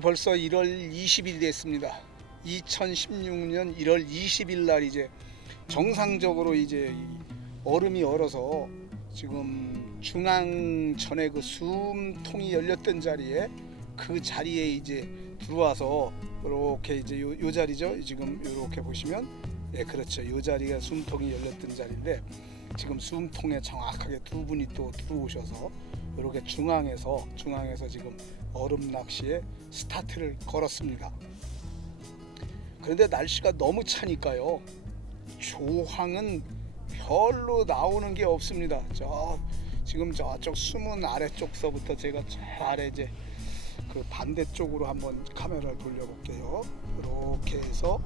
벌써 1월 20일이 됐습니다. 2016년 1월 20일 날 이제 정상적으로 이제 이 얼음이 얼어서 지금 중앙천에 그 숨통이 열렸던 자리에 그 자리에 이제 들어와서 이렇게 이제 요, 요 자리죠. 지금 이렇게 보시면 예 그렇죠. 요 자리가 숨통이 열렸던 자리인데 지금 숨통에 정확하게 두 분이 또 들어오셔서 이렇게 중앙에서 중앙에서 지금 얼음 낚시에 스타트를 걸었습니다. 그런데 날씨가 너무 차니까요. 조항은 별로 나오는 게 없습니다. 저 지금 저쪽 숨은 아래쪽서부터 제가 저 아래 이제 그 반대쪽으로 한번 카메라를 돌려볼게요. 이렇게 해서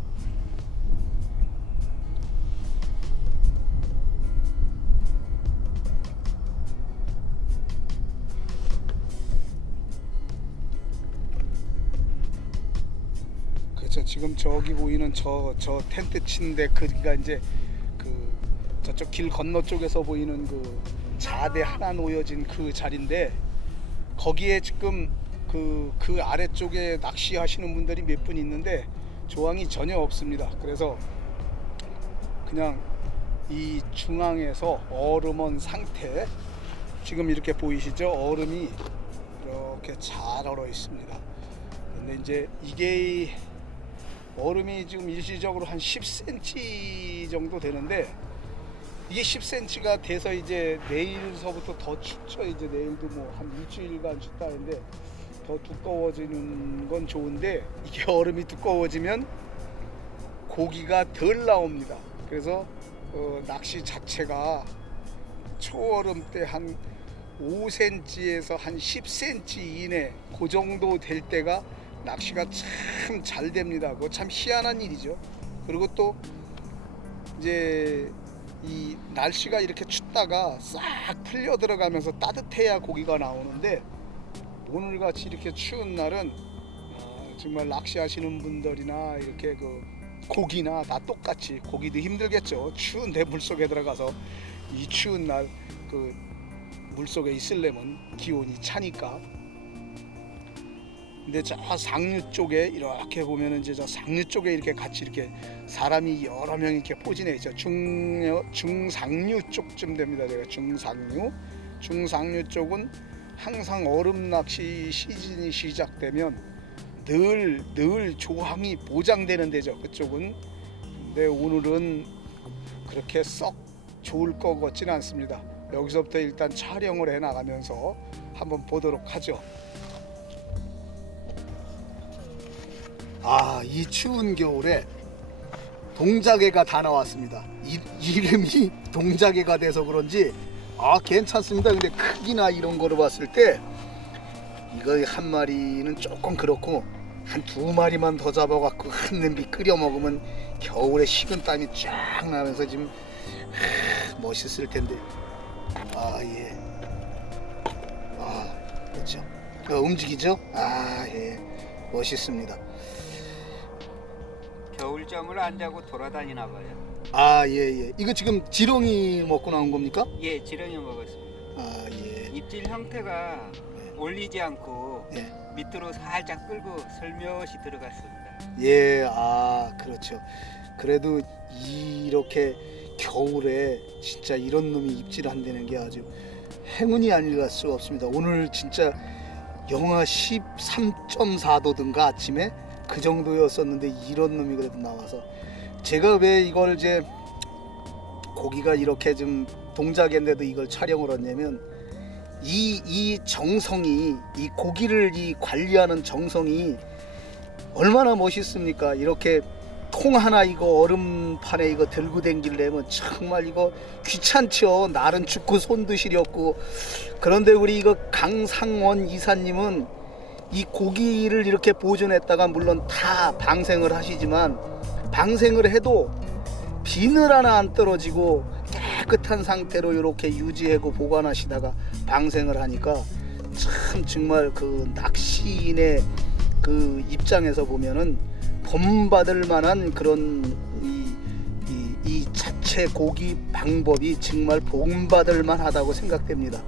그렇죠. 지금 저기 보이는 저 저 텐트 친데 거기가 이제 그 저쪽 길 건너 쪽에서 보이는 그 자대 하나 놓여진 그 자리인데 거기에 지금 그 그 아래쪽에 낚시하시는 분들이 몇 분 있는데 조항이 전혀 없습니다. 그래서 그냥 이 중앙에서 얼음원 상태 지금 이렇게 보이시죠? 얼음이 이렇게 잘 얼어 있습니다. 근데 이제 이게 얼음이 지금 일시적으로 한 10cm 정도 되는데 이게 10cm가 돼서 이제 내일서부터 더 춥죠. 이제 내일도 뭐 한 일주일간 춥다는데 더 두꺼워지는 건 좋은데 이게 얼음이 두꺼워지면 고기가 덜 나옵니다. 그래서 어, 낚시 자체가 초얼음 때 한 5cm에서 한 10cm 이내 그 정도 될 때가 낚시가 참 잘 됩니다. 그거 참 희한한 일이죠. 그리고 또 이제 이 날씨가 이렇게 춥다가 싹 풀려 들어가면서 따뜻해야 고기가 나오는데 오늘 같이 이렇게 추운 날은 어, 정말 낚시하시는 분들이나 이렇게 그 고기나 다 똑같이 고기도 힘들겠죠. 추운데 물 속에 들어가서 이 추운 날 그 물속에 있으려면 기온이 차니까 근데 저 상류 쪽에 이렇게 보면은 이제 저 상류 쪽에 이렇게 같이 이렇게 사람이 여러 명 이렇게 포진해 있죠. 중 중상류 쪽쯤 됩니다. 제가 중상류 중상류 쪽은 항상 얼음 낚시 시즌이 시작되면 늘 늘 조항이 보장되는 데죠. 그쪽은. 근데 오늘은 그렇게 썩 좋을 것 같지는 않습니다. 여기서부터 일단 촬영을 해 나가면서 한번 보도록 하죠. 아, 이 추운 겨울에 동자개가 다 나왔습니다. 이, 이름이 동자개가 돼서 그런지 아 괜찮습니다. 근데 크기나 이런 거로 봤을 때 이거 한 마리는 조금 그렇고 한 두 마리만 더 잡아갖고 한 냄비 끓여 먹으면 겨울에 식은 땀이 쫙 나면서 지금 하, 멋있을 텐데 아 예. 아 그렇죠. 어, 움직이죠? 아 예. 멋있습니다. 겨울잠을 안 자고 돌아다니나 봐요. 아, 예, 예. 이거 지금 지렁이 먹고 나온 겁니까? 예, 지렁이 먹었습니다. 아, 예. 입질 형태가 올리지 않고 예. 밑으로 살짝 끌고 슬며시 들어갔습니다. 예, 아, 그렇죠. 그래도 이렇게 겨울에 진짜 이런 놈이 입질한다는 게 아주 행운이 아닐 수가 없습니다. 오늘 진짜 영하 13.4도든가 아침에 그 정도였었는데 이런 놈이 그래도 나와서 제가 왜 이걸 이제 고기가 이렇게 좀 동작인데도 이걸 촬영을 했냐면 이, 이 정성이 이 고기를 이 관리하는 정성이 얼마나 멋있습니까? 이렇게 통 하나 이거 얼음판에 이거 들고 댕기려면 정말 이거 귀찮죠. 날은 춥고 손도 시렵고 그런데 우리 이거 강상원 이사님은 이 고기를 이렇게 보존했다가 물론 다 방생을 하시지만 방생을 해도 비늘 하나 안 떨어지고 깨끗한 상태로 이렇게 유지하고 보관하시다가 방생을 하니까 참 정말 그 낚시인의 그 입장에서 보면은 본받을 만한 그런 이, 이, 이 자체 고기 방법이 정말 본받을 만하다고 생각됩니다.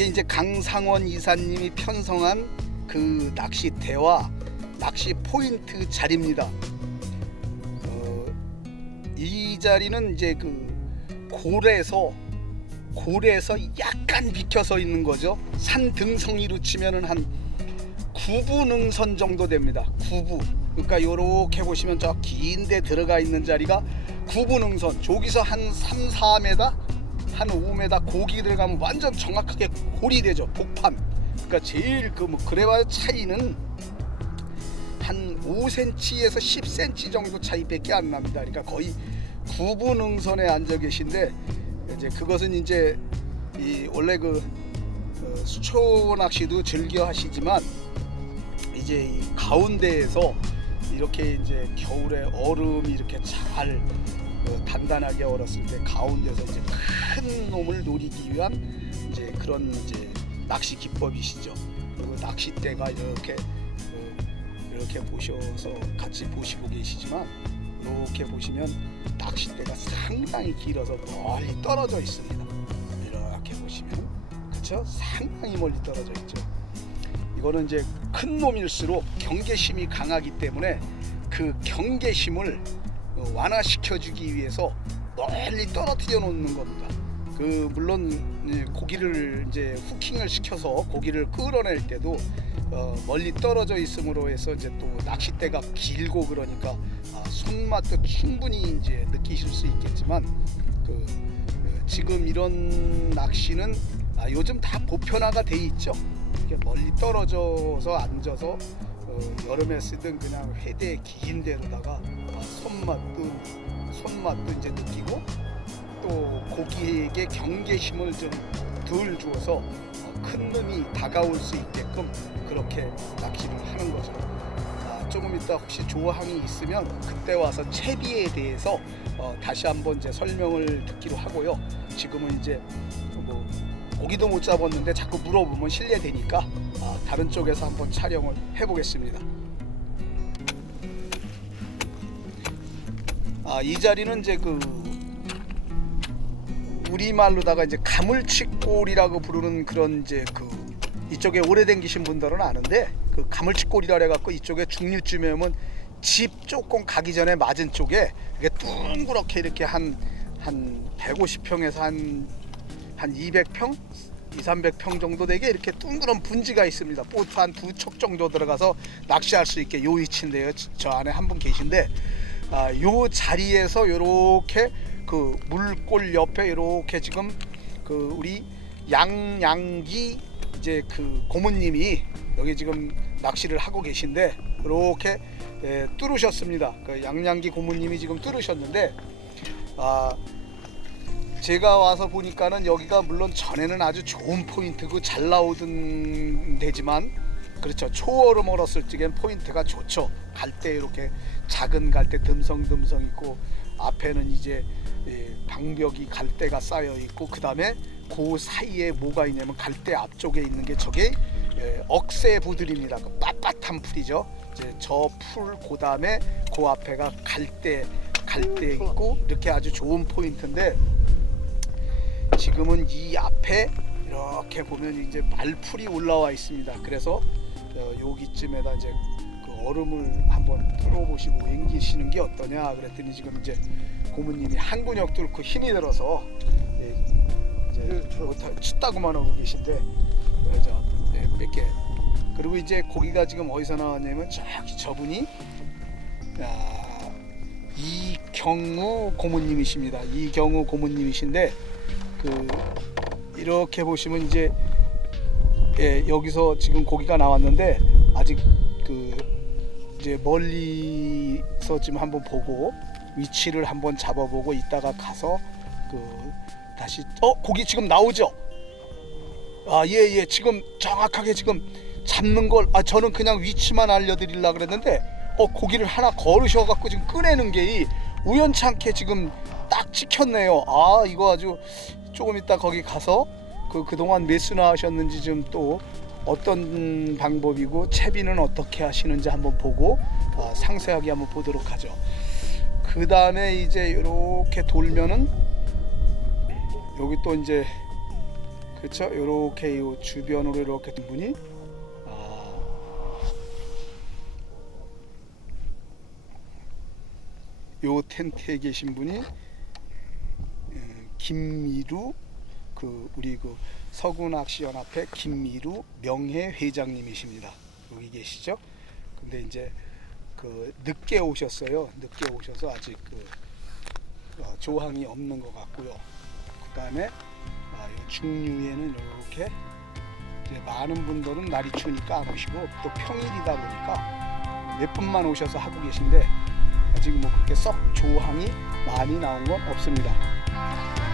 이게 이제 강상원 이사님이 편성한 그 낚시대와 낚시 포인트 자리입니다. 어, 이 자리는 이제 그 고래에서 고래에서 약간 비켜서 있는 거죠. 산 등성이로 치면은 한 9부 능선 정도 됩니다. 9부. 그러니까 요렇게 보시면 저 긴데 들어가 있는 자리가 9부 능선. 저기서 한 3, 4m, 한 5m 고기 들어가면 완전 정확하게 골이 되죠. 복판. 그러니까 제일 그 뭐 그래봐야 차이는 한 5cm에서 10cm 정도 차이밖에 안 납니다. 그러니까 거의 9부 능선에 앉아 계신데 이제 그것은 이제 이 원래 그 어, 수초 낚시도 즐겨 하시지만 이제 이 가운데에서 이렇게 이제 겨울에 얼음이 이렇게 잘 어, 단단하게 얼었을 때 가운데서 이제 큰 놈을 노리기 위한 이제 그런 이제 낚시 기법이시죠. 그리고 낚싯대가 이렇게 어, 이렇게 보셔서 같이 보시고 계시지만 이렇게 보시면 낚싯대가 상당히 길어서 멀리 떨어져 있습니다. 이렇게 보시면 그렇죠? 상당히 멀리 떨어져 있죠. 이거는 이제 큰 놈일수록 경계심이 강하기 때문에 그 경계심을 어, 완화시켜주기 위해서 멀리 떨어뜨려 놓는 겁니다. 그 물론 이 고기를 이제 후킹을 시켜서 고기를 끌어낼 때도 어, 멀리 떨어져 있음으로 해서 이제 또 낚싯대가 길고 그러니까 아, 손맛도 충분히 이제 느끼실 수 있겠지만 그 어, 지금 이런 낚시는 아, 요즘 다 보편화가 돼 있죠. 이렇게 멀리 떨어져서 앉아서 어, 여름에 쓰던 그냥 회대 아, 손맛도 손맛도 이제 느끼고 또 고기에게 경계심을 좀 덜 주어서 어, 큰 놈이 다가올 수 있게끔 그렇게 낚시를 하는 거죠. 아, 조금 이따 혹시 조항이 있으면 그때 와서 채비에 대해서 어, 다시 한번 이제 설명을 듣기로 하고요. 지금은 이제 뭐 고기도 못 잡았는데 자꾸 물어보면 실례되니까 아, 다른 쪽에서 한번 촬영을 해보겠습니다. 아, 이 자리는 이제 그 우리말로다가 이제 가물치골이라고 부르는 그런 이제 그 이쪽에 오래 댕기신 분들은 아는데 그 가물치골이라 해갖고 이쪽에 중류쯤에 오면 집 조금 가기 전에 맞은 쪽에 이게 둥그렇게 이렇게 한 한 150평에서 한 한 200평, 2, 300평 정도 되게 이렇게 둥그런 분지가 있습니다. 보트 한 두 척 정도 들어가서 낚시할 수 있게 요 위치인데요. 저- 저 안에 한 분 계신데 아, 요 자리에서 요렇게 그 물골 옆에 이렇게 지금 그 우리 양양기 이제 그 고모님이 여기 지금 낚시를 하고 계신데 이렇게 예, 뚫으셨습니다. 그 양양기 고모님이 지금 뚫으셨는데 아 제가 와서 보니까는 여기가 물론 전에는 아주 좋은 포인트고 잘 나오던 데지만 그렇죠. 초얼음 얼었을 적엔 포인트가 좋죠. 갈대 이렇게 작은 갈대 듬성듬성 있고 앞에는 이제 예, 방벽이 갈대가 쌓여 있고 그 다음에 그 사이에 뭐가 있냐면 갈대 앞쪽에 있는 게 저게 예, 억새부들입니다. 그 빳빳한 풀이죠. 이제 저풀 그 다음에 그 앞에가 갈대 갈대 있고 이렇게 아주 좋은 포인트인데 지금은 이 앞에 이렇게 보면 이제 말풀이 올라와 있습니다. 그래서 어, 여기쯤에다 이제 그 얼음을 한번 뚫어보시고 앵기시는 게 어떠냐 그랬더니 지금 이제 고모님이 한 근육 뚫고 힘이 들어서 예, 이제 못하 춥다고만 하고 계신데 그래서 예, 몇 개. 그리고 이제 고기가 지금 어디서 나왔냐면 저기 저분이 아, 이경우 고모님이십니다. 이경우 고모님이신데 그 이렇게 보시면 이제 예, 여기서 지금 고기가 나왔는데 아직 그 이제 멀리서 지금 한번 보고 위치를 한번 잡아보고 이따가 가서 그 다시 어 고기 지금 나오죠? 아 예예 지금 정확하게 지금 잡는 걸 아 저는 그냥 위치만 알려드리려 그랬는데 어 고기를 하나 걸으셔갖고 지금 꺼내는 게 우연찮게 지금 딱 찍혔네요. 아 이거 아주 조금 이따 거기 가서 그 그동안 매수나 하셨는지 좀 또 어떤 방법이고 채비는 어떻게 하시는지 한번 보고 아, 상세하게 한번 보도록 하죠. 그 다음에 이제 이렇게 돌면은 여기 또 이제 그렇죠. 이렇게 요 주변으로 이렇게 된 분이 아, 요 텐트에 계신 분이 음, 김미루 그 우리 그 서구낚시연합회 김미루 명예 회장님이십니다. 여기 계시죠? 근데 이제 그 늦게 오셨어요. 늦게 오셔서 아직 그 어, 조항이 없는 것 같고요. 그 다음에 아, 요 중류에는 이렇게 이제 많은 분들은 날이 추우니까 안 오시고 또 평일이다 보니까 몇 분만 오셔서 하고 계신데 아직 뭐 그렇게 썩 조항이 많이 나온 건 없습니다.